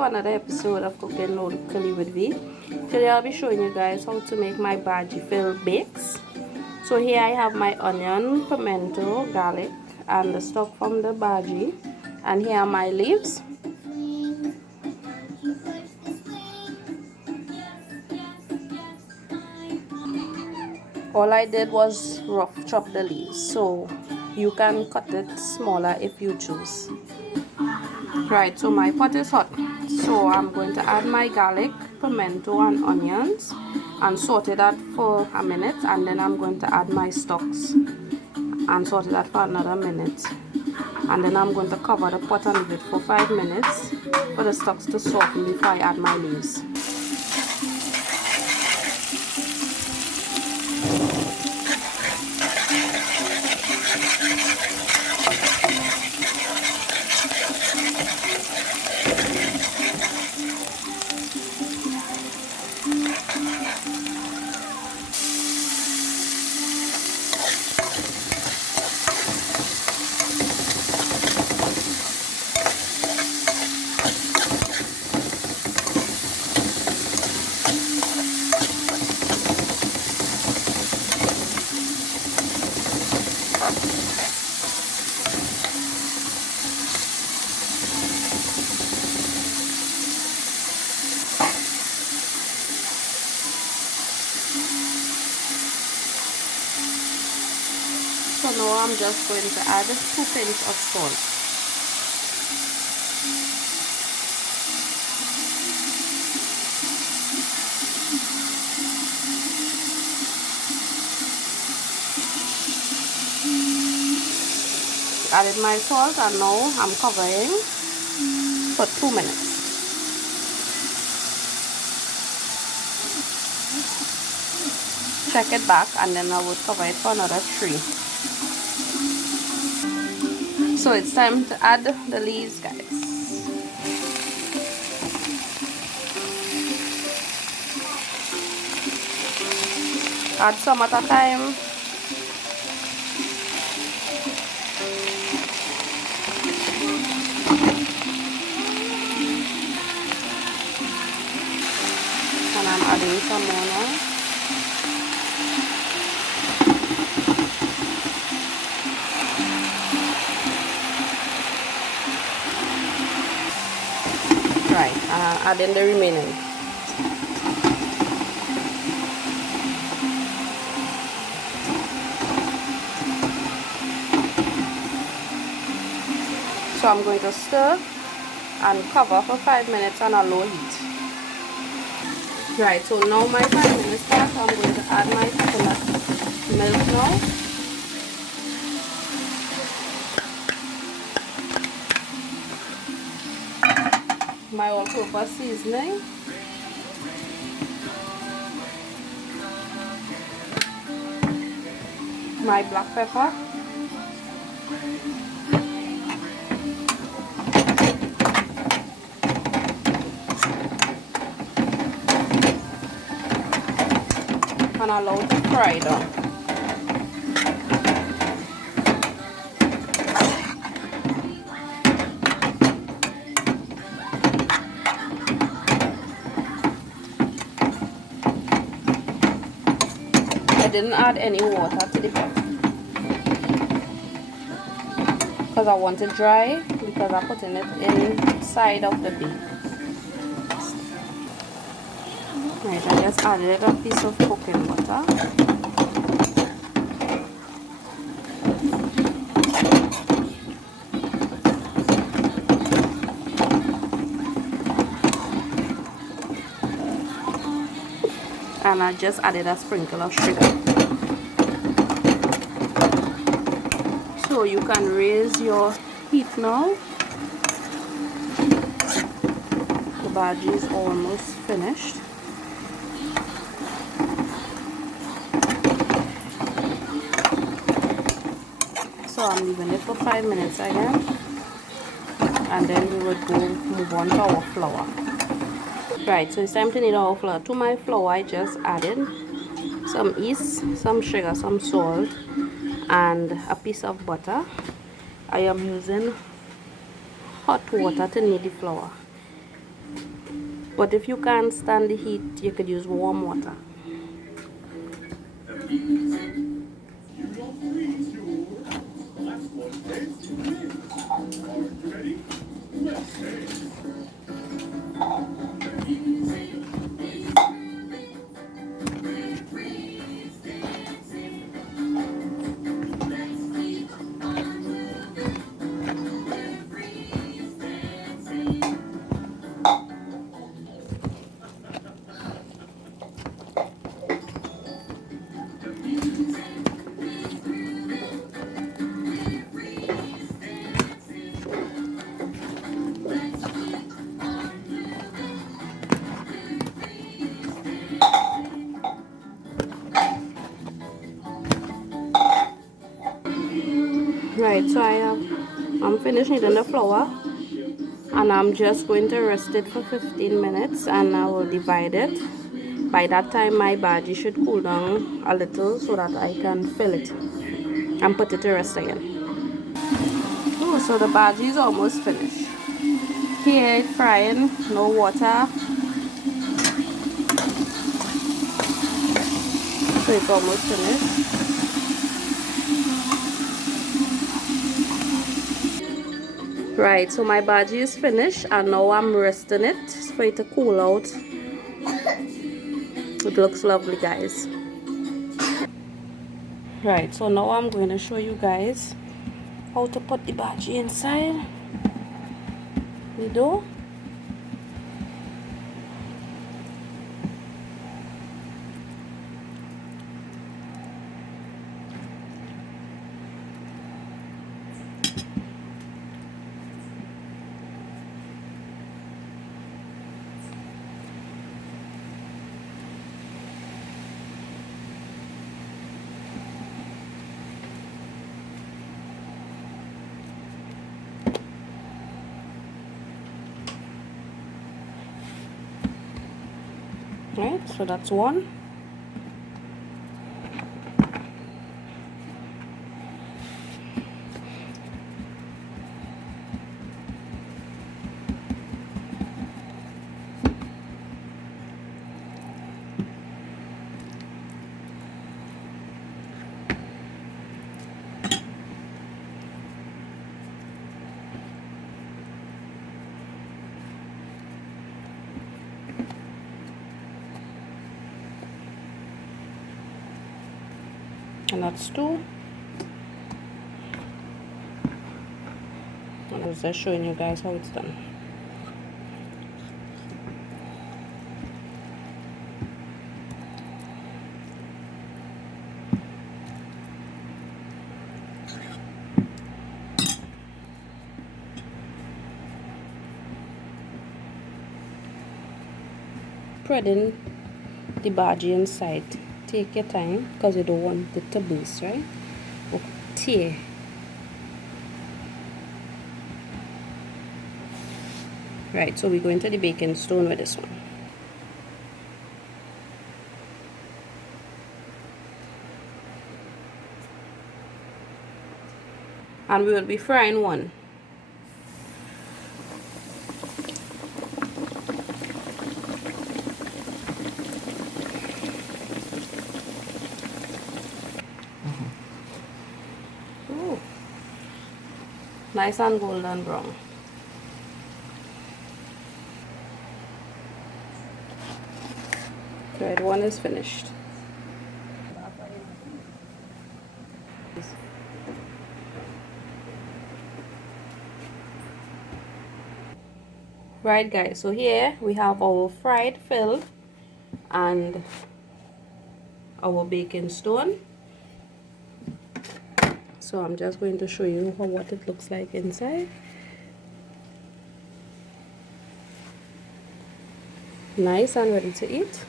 to another episode of Cooking Locally with V. Today I'll be showing you guys how to make my Baghi filled bakes. So here I have my onion, pimento, garlic and the stock from the Baghi, and here are my leaves. All I did was rough chop the leaves, so you can cut it smaller if you choose. Right, so my pot is hot, so I'm going to add my garlic, pimento and onions and saute that for a minute, and then I'm going to add my stalks and saute that for another minute, and then I'm going to cover the pot and leave it for 5 minutes for the stalks to soften before I add my leaves. So now I'm just going to add 2 pinches of salt. Added my salt and now I'm covering for 2 minutes. Check it back and then I would cover it for another 3. So it's time to add the leaves, guys. Add some at a time. And I'm adding some more now. Right, add in the remaining. So I'm going to stir and cover for 5 minutes on a low heat. Right, so now my 5 minutes passed, so I'm going to add my coconut milk now. My all-purpose seasoning, my black pepper, and allow to fry down. I didn't add any water to the pot because I want it dry, because I'm putting it inside of the bake. Right, I just added a piece of cooking butter. And I just added a sprinkle of sugar. So you can raise your heat now. The Baghi is almost finished. So I'm leaving it for 5 minutes again, and then we would move on to our flour. Right, so it's time to knead our flour. To my flour I just added some yeast, some sugar, some salt and a piece of butter. I am using hot water to knead the flour. But if you can't stand the heat, you could use warm water. Right, so I'm finished kneading the flour, and I'm just going to rest it for 15 minutes, and I will divide it. By that time my bhaji should cool down a little so that I can fill it and put it to rest again. Oh, so the bhaji is almost finished. Here it's frying, no water. So it's almost finished. Right, so my bhaji is finished, and now I'm resting it for it to cool out. It looks lovely, guys. Right, so now I'm going to show you guys how to put the bhaji inside the dough. Right, so that's one. And that's two. And I was just showing you guys how it's done. Spreading the bhaji inside. Take your time because you don't want it to burst, right? Or tear. Right, so we're going to the baking stone with this one. And we will be frying one. Ooh. Nice and golden brown. Red one is finished. Right, guys, so here we have our fried fill and our baking stone. So I'm just going to show you what it looks like inside. Nice and ready to eat.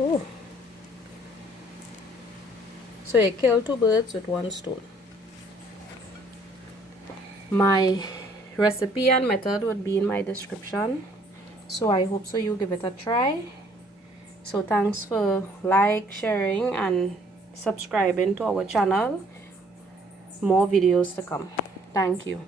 Oh. So you kill two birds with one stone. My recipe and method would be in my description, so I hope so you give it a try. So thanks for sharing and subscribing to our channel. more videos to come. Thank you.